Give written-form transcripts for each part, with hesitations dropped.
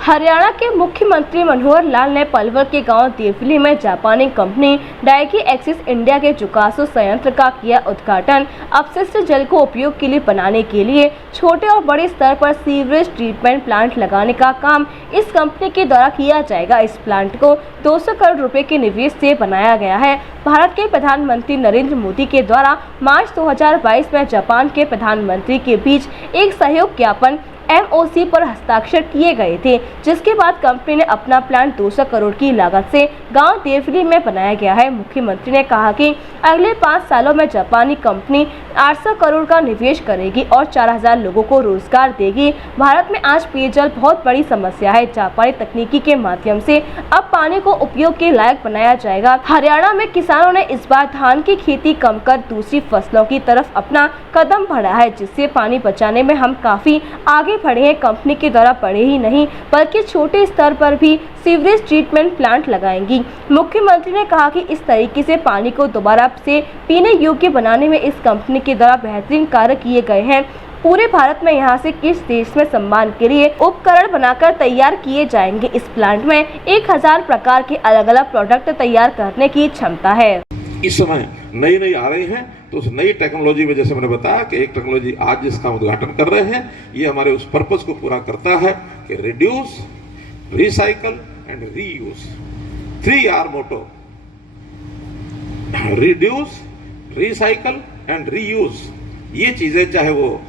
हरियाणा के मुख्यमंत्री मनोहर लाल ने पलवल के गांव देवली में जापानी कंपनी डाइकी एक्सिस इंडिया के जुकासो संयंत्र का किया उद्घाटन। अपशिष्ट जल को उपयोग के लिए बनाने के लिए छोटे और बड़े स्तर पर सीवरेज ट्रीटमेंट प्लांट लगाने का काम इस कंपनी के द्वारा किया जाएगा। इस प्लांट को 200 करोड़ रुपए के निवेश से बनाया गया है। भारत के प्रधानमंत्री नरेंद्र मोदी के द्वारा मार्च 2022 में जापान के प्रधानमंत्री के बीच एक सहयोग ज्ञापन MOC पर हस्ताक्षर किए गए थे, जिसके बाद कंपनी ने अपना प्लांट 200 करोड़ की लागत से गांव देवली में बनाया गया है। मुख्यमंत्री ने कहा कि अगले 5 सालों में जापानी कंपनी 800 करोड़ का निवेश करेगी और 4000 लोगों को रोजगार देगी। भारत में आज पेयजल बहुत बड़ी समस्या है। जापानी तकनीकी के माध्यम से अब पानी को उपयोग के लायक बनाया जाएगा। हरियाणा में किसानों ने इस बार धान की खेती कम कर दूसरी फसलों की तरफ अपना कदम बढ़ाया है, जिससे पानी बचाने में हम काफी आगे बढ़े हैं। कंपनी के द्वारा बड़े ही नहीं बल्कि छोटे स्तर पर भी सीवरेज ट्रीटमेंट प्लांट लगाएंगी। मुख्यमंत्री ने कहा कि इस तरीके से पानी को दोबारा से पीने योग्य बनाने में इस कंपनी के द्वारा बेहतरीन कार्य किए गए हैं। पूरे भारत में यहाँ से किस देश में सम्मान के लिए उपकरण बनाकर तैयार किए जाएंगे। इस प्लांट में 1000 प्रकार के अलग अलग प्रोडक्ट तैयार करने की क्षमता है। इस समय नई आ रही हैं, तो उस नई टेक्नोलॉजी में जैसे मैंने बताया कि एक टेक्नोलॉजी आज जिसका उद्घाटन कर रहे हैं, ये हमारे उस पर्पस को पूरा करता है कि reduce, recycle and reuse. 3R motto, reduce, recycle and reuse. ये चीजें चाहे वो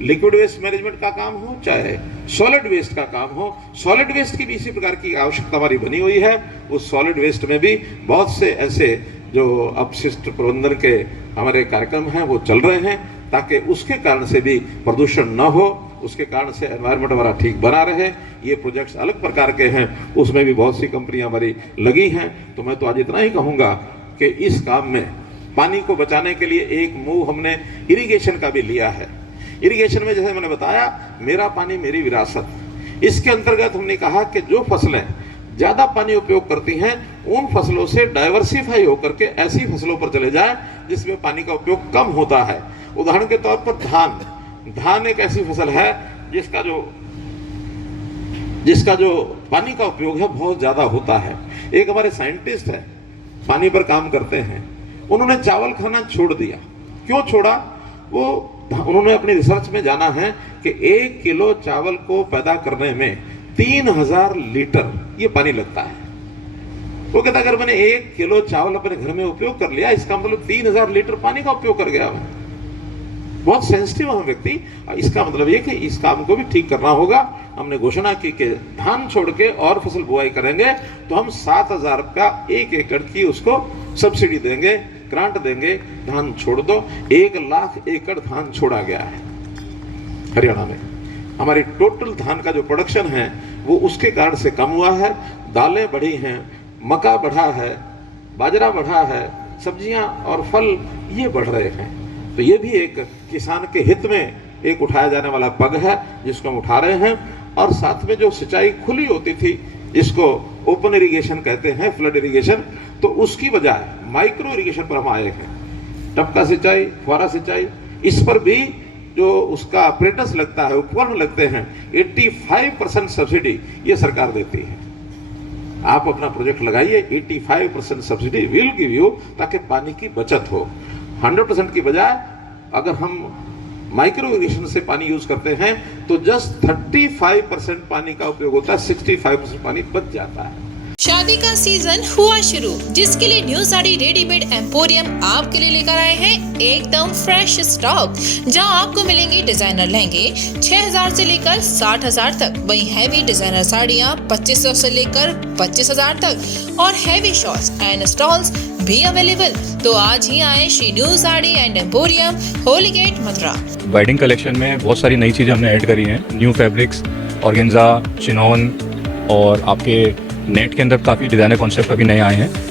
लिक्विड वेस्ट मैनेजमेंट का काम हो, चाहे सॉलिड वेस्ट का काम हो। सॉलिड वेस्ट की भी इसी प्रकार की आवश्यकता हमारी बनी हुई है। उस सॉलिड वेस्ट में भी बहुत से ऐसे जो अपशिष्ट प्रबंधन के हमारे कार्यक्रम हैं वो चल रहे हैं, ताकि उसके कारण से भी प्रदूषण न हो, उसके कारण से एनवायरनमेंट हमारा ठीक बना रहे। ये प्रोजेक्ट्स अलग प्रकार के हैं, उसमें भी बहुत सी कंपनियां हमारी लगी हैं। तो मैं तो आज इतना ही कहूँगा कि इस काम में पानी को बचाने के लिए एक मूव हमने इरिगेशन का भी लिया है। इरिगेशन में जैसे मैंने बताया, मेरा पानी मेरी विरासत, इसके अंतर्गत हमने कहा कि जो फसलें ज्यादा पानी उपयोग करती हैं उन फसलों से डाइवर्सिफाई होकर के ऐसी फसलों पर चले जाए जिसमें पानी का उपयोग कम होता है। उदाहरण के तौर पर धान एक ऐसी फसल है जिसका जो पानी का उपयोग है बहुत ज्यादा होता है। एक हमारे साइंटिस्ट है, पानी पर काम करते हैं, उन्होंने चावल खाना छोड़ दिया। क्यों छोड़ा? उन्होंने अपनी रिसर्च में जाना है कि 1 किलो चावल को पैदा करने में 3000 लीटर ये पानी लगता है। वो कहता अगर मैंने 1 किलो चावल अपने घर में उपयोग कर लिया, इसका मतलब 3000 लीटर पानी का उपयोग कर गया मैं। बहुत सेंसिटिव है व्यक्ति। इसका मतलब ये कि इस काम को भी ठीक करना होगा। हमने घोषणा की कि धान छोड़ के और फसल बुआई करेंगे तो हम 7000 का 1 एकड़ की उसको सब्सिडी देंगे, ग्रांट देंगे। धान छोड़ दो। 1 लाख एकड़ धान छोड़ा गया है हरियाणा में। हमारी टोटल धान का जो प्रोडक्शन है वो उसके कारण से कम हुआ है। दालें बढ़ी हैं, मक्का बढ़ा है, बाजरा बढ़ा है, सब्जियां और फल ये बढ़ रहे हैं। तो ये भी एक किसान के हित में एक उठाया जाने वाला पग है जिसको हम उठा रहे हैं। और साथ में जो सिंचाई खुली होती थी, जिसको ओपन इरिगेशन कहते हैं, फ्लड इरिगेशन, तो उसकी बजाय माइक्रो इरिगेशन पर हम आए हैं। टपका सिंचाई, फुहारा सिंचाई, इस पर भी जो उसका अप्रेंटिस लगता है, उपकरण लगते हैं, 85% सब्सिडी ये सरकार देती है। आप अपना प्रोजेक्ट लगाइए, 85% सब्सिडी विल गिव यू, ताकि पानी की बचत हो। 100% की बजाय अगर हम माइक्रो इरिगेशन से पानी यूज करते हैं तो जस्ट 35% पानी का उपयोग होता है, 65% पानी बच जाता है। शादी का सीजन हुआ शुरू, जिसके लिए न्यू साड़ी रेडीमेड एम्पोरियम आपके लिए लेकर आए हैं एकदम फ्रेश स्टॉक, जहां आपको मिलेंगे डिजाइनर लहंगे 6000 से लेकर 60000 तक, वहीं हैवी डिजाइनर साड़ियां 2500 से लेकर 25000 तक और हैवी शॉर्ट्स एंड स्टॉल्स भी अवेलेबल। तो आज ही आए Shri new sari and emporium, Holi gate, Mathura. Wedding collection में बहुत सारी नई चीज़ें हमने ऐड करी हैं। न्यू फैब्रिक्स, ऑर्गेन्जा, चिनोन और आपके नेट के अंदर काफ़ी डिज़ाइनर कॉन्सेप्ट अभी नए आए हैं।